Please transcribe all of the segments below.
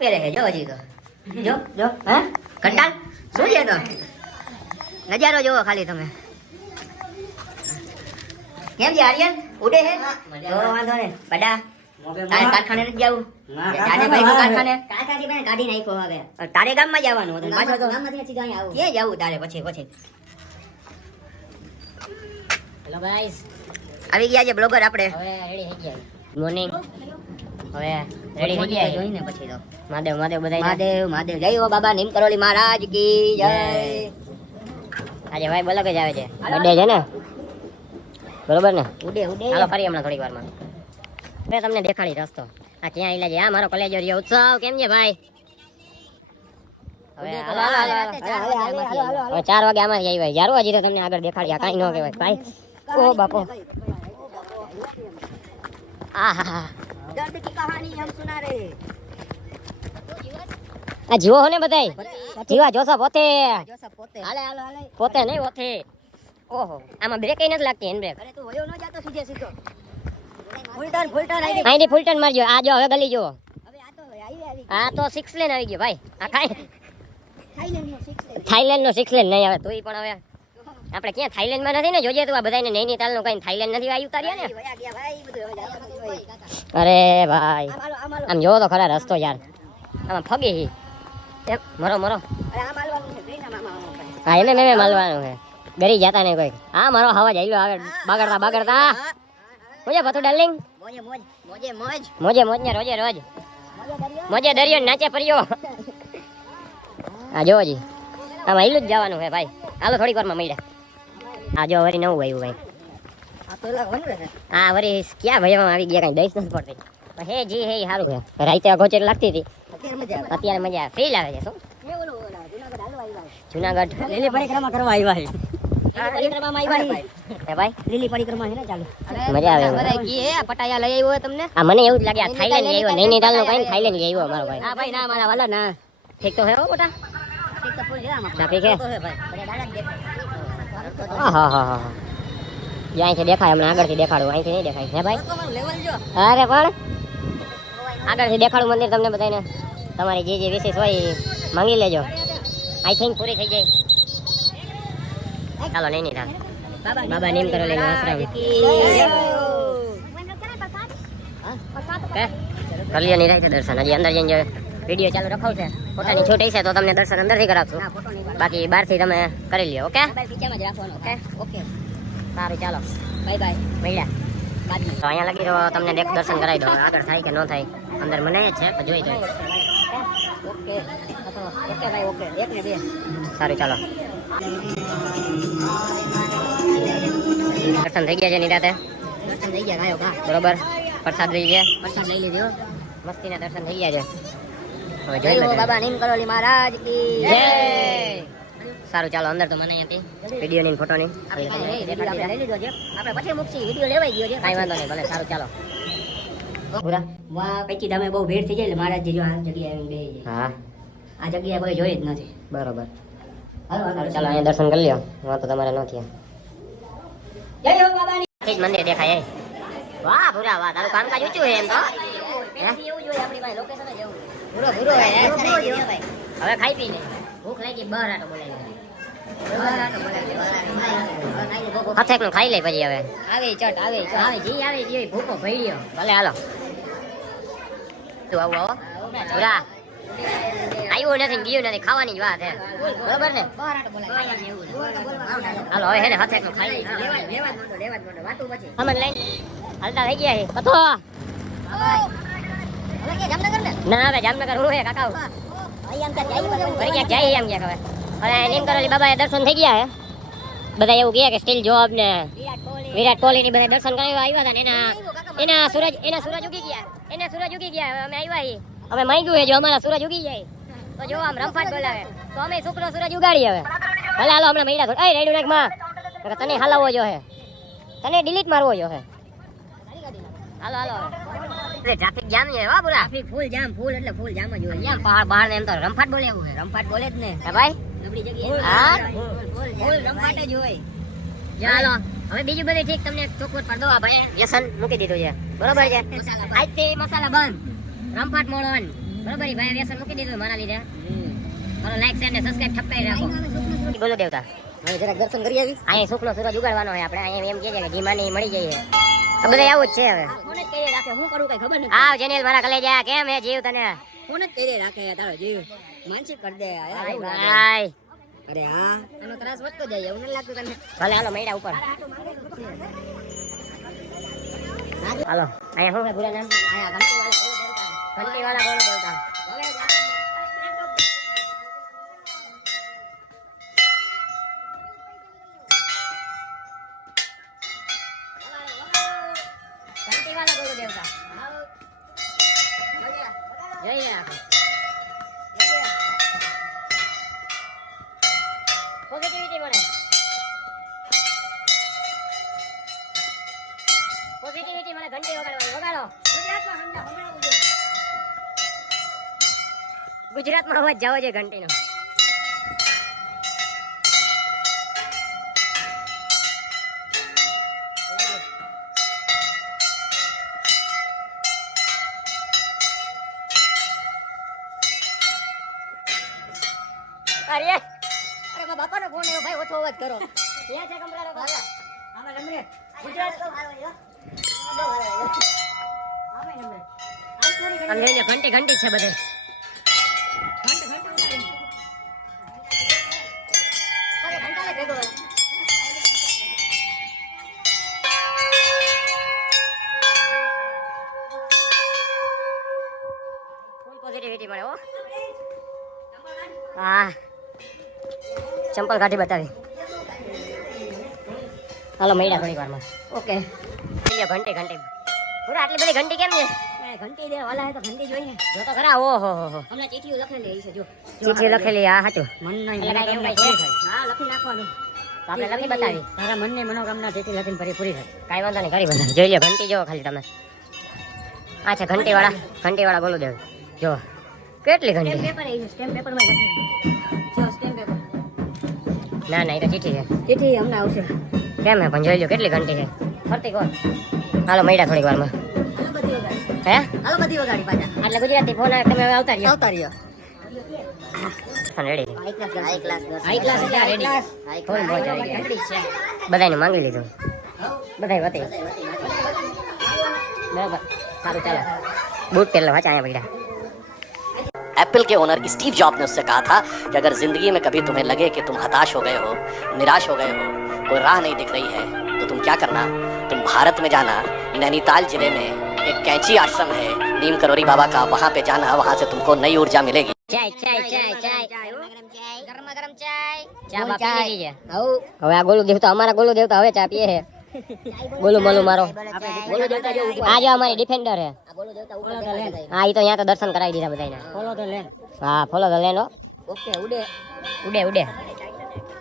પહેરે છે જો હજી તો જો જો હા કંટાળ શું છે તો નજારો જોવો ખાલી તમે કેમ છે આર્યન ઉડે છે તો વાંધો ને બડા તારે કારખાને નથી જવું જાને ભાઈ કો કારખાને કાઢી નાખ્યો હવે તારે ગામમાં જવાનું હતું પાછો તો ગામમાંથી સીધા અહીં આવું ક્યાં જવું તારે પછી હેલો ગાઈસ આવી ગયા છે બ્લોગર આપણે હવે રેડી થઈ ગયા મોર્નિંગ હવે રેડી થઈ ગયા જોઈને પછી તો મહાદેવ મહાદેવ જય હો બાબા નીમ કરોલી મહારાજ કી જય આજે ભાઈ બોલો કે જ આવે છે બર્થડે છે ને બરોબર ને ઉડે હાલો ફરી હમણાં થોડીક વારમાં મેં તમને દેખાડી રસ્તો આ ક્યાં આઈલા છે આ મારો કોલેજ રહ્યો ઉત્સવ કેમ છે ભાઈ હવે 4 વાગે આમાંથી આવી યાર હજી તો તમને આગળ દેખાડ્યા કાઈ ન કહેવાય ભાઈ ઓ બાપો આહા દર્દ કી કહાની હમ સુના રહે આ જીવો હો ને બધાય જીવા જોસા પોતે હાલે પોતે નહીં પોતે ઓહો આમાં બ્રેક નથી લાગતી હેન્ડ બ્રેક અરે તું વયો ન જાતો સીધે સીધો ફૂલ ટર્ન મારજો આ જો હવે ગલી જો હવે આ તો 6 લેન આવી ગયો ભાઈ આ કાઈ થાઈલેન્ડ નો 6 લેન નહીં આવે તોય પણ હવે આપણે ક્યાં થાઈલેન્ડ માં નથી ને જોજે તું આ બધાને નૈનીતાલ નું કઈ થાઈલેન્ડ નથી આવી ઉતાર્યા ને અરે ભાઈ આમ જોવો તો ખરા રસ્તો યાર આમાં ફગી મરો હા એને મેં માલવાનું છે ડરી જતા નહીં કોઈ હા મારો હવા જઈ લો આગળ બગડતા મોજે પતું ડાર્લિંગ મોજે ને રોજ મોજે દરિયો નાચે પરિયો આ જો જી આમાં હિલું જ જવાનું છે ભાઈ હાલો થોડીક વારમાં મળ્યા આ જો વરી નવું આવ્યું ભાઈ હા વરી ક્યાં ભાઈ આવી ગયા કઈ દઈશ નથી પડતી હે જી હે સારું છે રાઈતે અગોચર લાગતી હતી અત્યારે મજા ફીલ આવે છે શું જુનાગઢ લીલી પરિક્રમા કરવા આવ્યા મજા આવે પટાયા લઈ આવ્યો તમને મને એવું જ લાગે થાઈલેન્ડ લઈ આવ્યો નૈનીતાલ નો કઈ થાઈલેન્ડ લઈ આવ્યો મારો ભાઈ હા ભાઈ ના મારા વાલા ના ઠીક તો હે હો બેટા ઠીક તો ફૂલ છે આમાં ઠીક છે હા અહીંથી દેખાય હમણાં આગળથી દેખાડું અહીંથી નહીં દેખાય હે ભાઈ અરે પણ આગળથી દેખાડું મંદિર તમને બધાને તમારી જે વિશેષ હોય એ માંગી લેજો આઈ થિંક પૂરી થઈ જાય ચાલો નૈનીતાલ બાબા નીમ કરોલી નો આશ્રમ કરી લ્યો નિરાંતે દર્શન હજી અંદર જઈને વિડીયો ચાલુ રખાવ છે ફોટાની છૂટ છે તો તમને દર્શન અંદરથી કરાવશું બાકી બહારથી તમે કરી લ્યો ઓકે ઓકે સારું ચાલો બાય મળ્યા તો અહીંયા લગી તો તમને દર્શન કરાવી દો આગળ થાય કે ન થાય અંદર મનાય જ છે તો જોઈ જાય ઓકે ભાઈ ઓકે 1 ને 2 સારું ચાલો દર્શન થઈ ગયા છે નિરાતે દર્શન થઈ ગયા બરોબર પ્રસાદ લઈ લીધો મસ્તીના દર્શન થઈ ગયા છે હવે જોઈ લો બાબા નીમ કરોલી મહારાજ કી જય સારું ચાલો અંદર તો મને હતી વિડિયો ની ફોટો ની લઈ લીધો છે આપણે પછી મૂકશી વિડિયો લેવાઈ ગયો છે કાઈ વાંધો નહીં ભલે સારું ચાલો પૂરા વાહ પૈકી તમે બહુ ભીડ થઈ જાય મહારાજ જો આ જગ્યાએ આવીને બેહી જાય હા આ જગ્યા કોઈ જોઈ જ નથી બરોબર હાલો ચાલો અહીંયા દર્શન કરી લ્યો હા તો તમારે નથી જય હો બાબાની મંદિર દેખાય વાહ પૂરા વાહ તારું કામકાજ ઊંચું છે એમ તો એવું જોઈએ આપણી ભાઈ લોકેશન જ એવું ભૂરો હે હવે ખાઈ પી લે ભૂખ લાગી બહાર આટો બોલાવી હાથેક નું ખાઈ લે પછી હવે આવે ચટ આવે જી ભૂખો ભઈયો ભલે હાલો તું આવો પૂરા આવ્યું નથી ગયું નથી ખાવાની જ વાત હે બરોબર ને હાલો હવે હેને હાથેક નું ખાઈ લેવા વાતું પછી અમન લઈને હાલતા થઈ ગયા છે કતો જામનગર ને ના હવે જામનગર હું હે કાકા ફરી ક્યાંક જાય એમ ક્યાંક હવે નીમ કરોલી બાબા દર્શન થઈ ગયા હે બધા એવું કહે કે સ્ટીલ જોબ ને વિરાટ કોહલી ની બધા દર્શન કરવા આવ્યા હતા ને એના સૂરજ ઉગી ગયા અમે આવ્યા હવે માંગ્યું હે જો અમારા સૂરજ ઉગી જાય તો જો આમ રમફાટ બોલાવે તો અમે શુક્ર સૂરજ ઉગાડી હવે ભલે હાલો હમણાં મહિલા થોડા રેડું નાખ માં તને હલાવવો જો હે તને ડિલીટ મારવો જો હે હાલો ટ્રાફિક જામ છે હો પૂરા ટ્રાફિક ફૂલ એટલે ફૂલ જામ જ હોય અહીંયા બહાર ને એમ તો રમફાટ બોલે એવું છે રમફાટ બોલે જ ને હે ભાઈ નબળી જગ્યાએ હા ફૂલ રમફાટ જ હોય ચાલો હવે બીજું બધું ઠીક તમને ચોખવટ પર દો આ ભાઈ વ્યસન મૂકી દીધું છે બરોબર છે આજથી મસાલા બંધ રમફાટ મોળન બરોબર ઈ ભાઈ વ્યસન મૂકી દીધું મારા લીધે. મારો લાઈક શેર ને સબસ્ક્રાઇબ ઠપકાઈ રાખો. બોલો દેવતા હવે જરાક દર્શન કરી આવી. અહીંયા સુખનો સૂરજ ઉગાડવાનો હોય આપણે અહીંયા એમ કહે છે કે જીમાની મળી જઈએ. આ બધા આવું જ છે હવે. કોને જ કરી રાખે, હું કરું કઈ ખબર નથી. આવ જેનિલ મારા કલેજા કેમ હે જીવ તને? કોને જ કરી રાખે યાર, તારો જીવ માનસિક કરી દે યાર. ભાઈ એવું લાગે. ભાઈ અરે હા, એનો ત્રાસ વધતો જાય એવું નથી લાગતું તને? ભલે હાલો મૈડા ઉપર હાલો. અહીંયા શું છે પૂરા નામ? આયા ઘંટી વાળા બોલો દેવતા. ઘંટી વાળા બોલો દેવતા. જઈએ આપણે. પોઝિટિવિટી મળે. પોઝિટિવિટી મળે. ઘંટી વગાડવાની. વગાડો. ગુજરાતમાં અવાજ જાવો છે ઘંટીનો. અરે અરે બાપાનો ફોન આવ્યો ભાઈ, ઓછો અવાજ કરો. ક્યાં છે કમરાનો ભાઈ? આમાં નંબર ગુજરાત તો હારો આવ્યો. બહુ હારો આવ્યો. આમાં નંબર આમ જોઈને ઘંટી ઘંટી જ છે બધે. અરે ઘંટાને ભેગો હોય. ફૂલ પોઝિટિવિટી મળે હો. હા ચંપલ કાઢી બતાવી. હાલો મૈડા થોડી વારમાં. ઓકે. ઘંટી ઘંટી પૂરા આટલી બધી ઘંટી કેમ છે? ઘંટી દે વાલા હે તો ઘંટી જોઈએ. જો તો ખરા. ઓહો હો હો. હમણાં ચીઠીઓ લખેલી હશે જો. ચીઠી લખેલી. હા સાચું. મનના એટલે કાંઈ એવું કાંઈ છે? હા, લખી નાખવાનું. તો આપણે લખી બતાવી. તારા મનની મનોકામના ચીઠી લખીને ફરી પૂરી થાય. કાંઈ વાંધો નહીં. કરી બધા જોઈ લો. ઘંટી જો ખાલી તમે. આ છે ઘંટી વાળા બોલું દેવ. જો કેટલી સ્ટેમ્પ ઘંટી. પેપર આવી છે, સ્ટેમ્પ પેપરમાં લખેલું. જો સ્ટેમ્પ પેપર. ના ના એ તો ચીઠી છે. ચીઠી હમણાં આવશે. કેમ હે પણ જોઈ લો કેટલી ઘંટી છે. ફરતી કોણ? હાલો મૈડા થોડીક વારમાં. હાલો બધી વગાડી. હે હાલો બધી વગાડી પાછા. એટલે ગુજરાતી ફોન આવે તમે હવે આવતા રહ્યો. આવતા રહ્યો. Ready. High class high class એટલે રેડી. ફૂલ મોજ આવી ગઈ. બધાને માંગી લીધું. બધાય વતી. બરાબર સારું ચાલો. બૂટ પહેરલો વાંચા અહીંયા પડ્યા. एप्पल के ओनर स्टीव जॉब ने उससे कहा था कि अगर जिंदगी में कभी तुम्हें लगे कि तुम हताश हो गए हो, निराश हो गए हो, कोई राह नहीं दिख रही है, तो तुम क्या करना, तुम भारत में जाना, नैनीताल जिले में एक कैंची आश्रम है नीम करोरी बाबा का, वहाँ पे जाना, वहाँ से तुमको नई ऊर्जा मिलेगी. ગરમા ગરમ ચાય. ચા બાપી લીધી છે. હવે આ ગોલું દેવતા અમારા ગોલું દેવતા હવે ચા પીએ છે. ગોલું મલું મારો. બોલો દેવતા જો ઉપર. આ જો અમારી ડિફેન્ડર છે. આ બોલો દેવતા ઉપર દેખાય જાય. હા ઈ તો અહીંયા તો દર્શન કરાવી દીધા બધાને. ફોલો તો લે. હા ફોલો ધ લેન્ડ. ઓકે ઉડે. ઉડે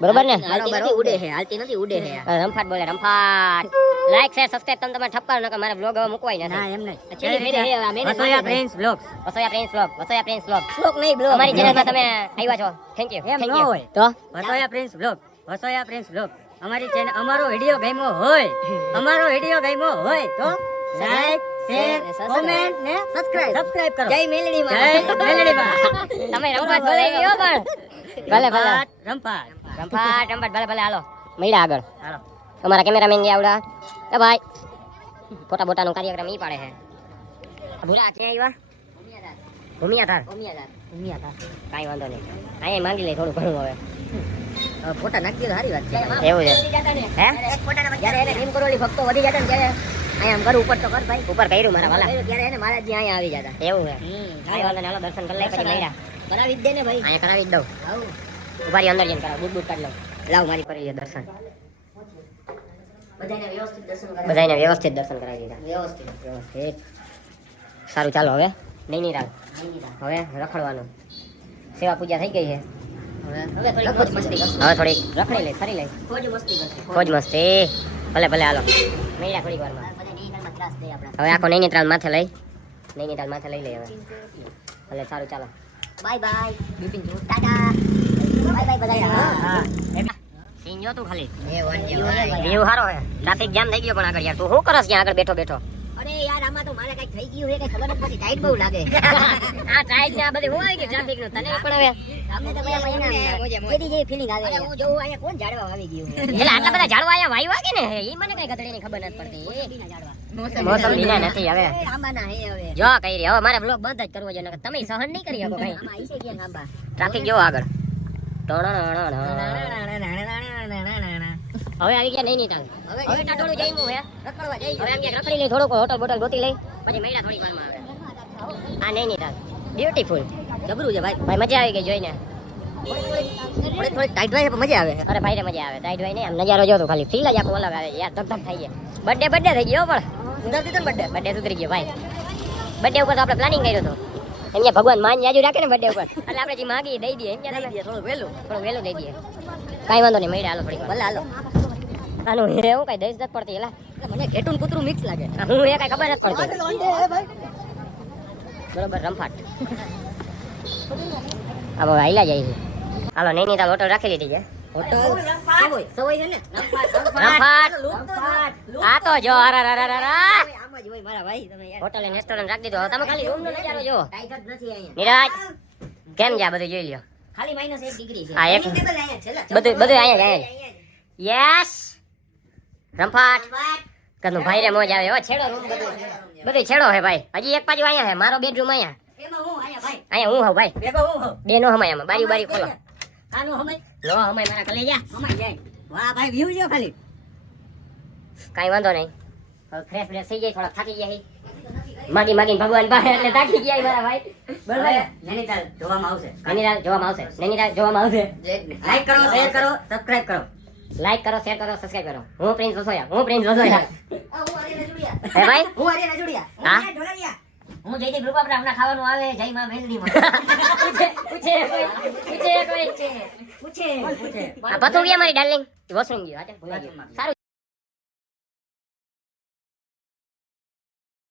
બરોબર ને? હાલતી નથી ઉડે છે, હાલતી નથી ઉડે છે. રમફાટ બોલે રમફાટ. લાઈક શેર સબસ્ક્રાઇબ તમે તમારે ઠપકારો નકર મારે બ્લોગ હવે મૂકવાય ના નથી. એમ નહીં. છેલ્લી ફેરે હે આ મેને Vasoya prince blogs. Vasoya prince blog. શ્લોક નહીં બ્લોગ. અમારી ચેનલમાં તમે આવ્યા છો. Thank you. એમ ન હોય. તો વસોયા પ્રિન્સ બ્લોગ. અમારી ચેનલ અમારો વિડિયો ગમ્યો હોય તો લાઈક શેર કોમેન્ટ ને સબસ્ક્રાઇબ કરો. જય મેલડીમાં. તમે રમફાટ બોલાવી હો પણ. ભલે રમપાટ. રમફાટ ભલે હાલો. મળ્યા આગળ. હાલો. અમારા કેમેરામેન જે આવડા એ ભાઈ ફોટા બોટાનો કાર્યક્રમ ઈ પાડે છે. ભૂરા ક્યાં આવ્યા? ભૂમિયાધાર. કાંઈ વાંધો નહીં. અહીંયા માંગી લઈ થોડું ઘણું હવે. ફોટા નાખીએ તો સારી વાત છે. એવું છે. હે? જ્યારે એને નીમ કરોલી ભક્તો વધી જતા ને ત્યારે અહીંયા આમ કર ઉપર તો કર ભાઈ. ઉપર કર્યું મારા વાલા. ત્યારે એને મહારાજજી અહીંયા આવી જતા. એવું છે. કાંઈ વાંધો નહીં હાલો દર્શન કરી લઈ પછી મળ્યા. કરાવી જ દે ને ભાઈ. અહીંયા કરાવી જ દઉં. આવું. ઉભારી અંદર જઈને કરાવ. બૂટ કાઢી લઉં. લાવ મારી કરી લે દર્શન. બધાને વ્યવસ્થિત દર્શન કરાવી. બધાને વ્યવસ્થિત દર્શન કરાવી દીધા. વ્યવસ્થિત. સારું ચાલો હવે નહીં રાખ. હવે રખડવાનું. સેવા પૂજા થઈ ગઈ છે. હવે થોડી મસ્તી કરશું. હવે થોડીક રખડી લઈ ફરી લઈ. ખોજ મસ્તી કરશે. ખોજ મસ્તી. ભલે હાલો. મળ્યા થોડીક વારમાં. બધા નીકળમાં ત્રાસ દે આપણા. હવે આખો નૈનીતાલ માથે લઈ લઈ હવે. ભલે સારું ચાલો. બાય બિપિન જો ટાટા. બાય બધા. હા. સીન જો તું ખાલી. એ વન વ્યૂ સારો હે. ટ્રાફિક જામ થઈ ગયો પણ આગળ યાર તું શું કરસ ત્યાં આગળ બેઠો અરે યાર આમાં તો મારે કઈક થઈ ગયું છે કઈ ખબર નથી ટાઈટ બહુ લાગે આ ટાઈટ ને આ બધી હોય કે ટ્રાફિક નું તને પણ હવે અમને તો ભાઈ મહિના કેદી જેવી ફીલિંગ આવે અરે હું જોઉં અહીંયા કોણ ઝાડવા વાવી ગયું છે એટલે આટલા બધા ઝાડવા અહીંયા વાવ્યા કે ને ઈ મને કઈ ગધડીની ખબર નથી પડતી મોસંબીના નથી હવે આંબાના હે હવે જો કઈ રે હવે મારે બ્લોગ બંધ જ કરવો જોઈએ નકર તમે સહન નહીં કરી શકો ભાઈ આમાં આઈ છે કે આંબા ટ્રાફિક જો આગળ હવે આવી ગયા નહીં તાલ હવે ટાટોળું જઈમું હે રખડવા જઈ હવે આમ ક્યાંક રખડી લઈ થોડુંક હોટલ બોટલ ગોતી લઈ પછી મેળા થોડી વારમાં આવે આ નહીં તાલ બ્યુટીફુલ જબરું છે ભાઈ ભાઈ મજા આવી ગઈ જોઈને થોડી ટાઈટ હોય પણ મજા આવે અરે ભાઈ રે મજા આવે ટાઈટ હોય ને આમ નજારો જો તો ખાલી ફીલ જ આખો અલગ આવે યાર ધક ધક થઈ જાય બર્થડે થઈ ગયો પણ સુધરતી તો ને બર્થડે સુધરી ગયો ભાઈ બર્થડે ઉપર તો આપણે પ્લાનિંગ કર્યું હતું એમ ભગવાન માન યાજુ રાખે ને બર્થડે ઉપર એટલે આપણે જે માગી દઈ દઈએ એમ થોડું વહેલું દઈ દઈએ કાંઈ વાંધો નહીં મળ્યા હાલો થોડી વાર. ભલે હાલો આનું હું કઈ દઈશ નથી પડતી એલા મને ઘેટું કૂતરું મિક્સ લાગે હું એ કઈ ખબર નથી પડતી બરોબર રમફાટ આ હવે હાઈલા જાય છે હાલો નૈનીતાલ હોટલ રાખી લીધી છે હોટલ સવોય છે ને રમફાટ આ તો જો આમ જ હોય મારા ભાઈ તમે યાર હોટલ અને રેસ્ટોરન્ટ રાખી દીધો હવે તમે ખાલી રૂમ નો નજારો જો ટાઈટ જ નથી અહીંયા નિરાજ કેમ જા બધું જોઈ લ્યો ખાલી -1 ડિગ્રી છે આ એક Dining table અહીંયા છે લા. બધું અહીંયા જ યસ રમફાટ કદનું ભાઈ રે મોજ આવે હો છેડો રૂમ બધું છેડો હે ભાઈ હજી એક બાજુ અહીંયા હે મારો બેડરૂમ અહીંયા એમાં હું અહીંયા ભાઈ અહીંયા હું હોઉં ભાઈ ભેગો હું હો બે નો હમાય આમાં બારી ખોલો આનું હમાય લો હમાય મારા કલેજા હમાય જાય વાહ ભાઈ વ્યૂ જો ખાલી કાંઈ વાંધો નહીં હવે ફ્રેશ થઈ જાય થોડા થાકી ગયા માગીને ભગવાન પાસે એટલે થાકી ગયા મારા ભાઈ બરોબર નૈનીતાલ જોવામાં આવશે નૈનીતાલ જોવામાં આવશે લાઈક કરો શેર કરો સબસ્ક્રાઇબ કરો લાઈક કરો શેર કરો સબસ્ક્રાઇબ કરો હું પ્રિન્સ વસોયા હું આર્યન જોડિયા હે ભાઈ હું આર્યન જોડિયા હા? હું ઢોળાડિયા હું જયદીપ ગ્રુપ આપણે હમણાં ખાવાનું આવે જય માં મેલડીમાં પૂછે કોઈ પૂછે આ પતું ગયા મારી ડાર્લિંગ વોશરૂમ ગયો હાચે ભૂલાઈ ગયું સારું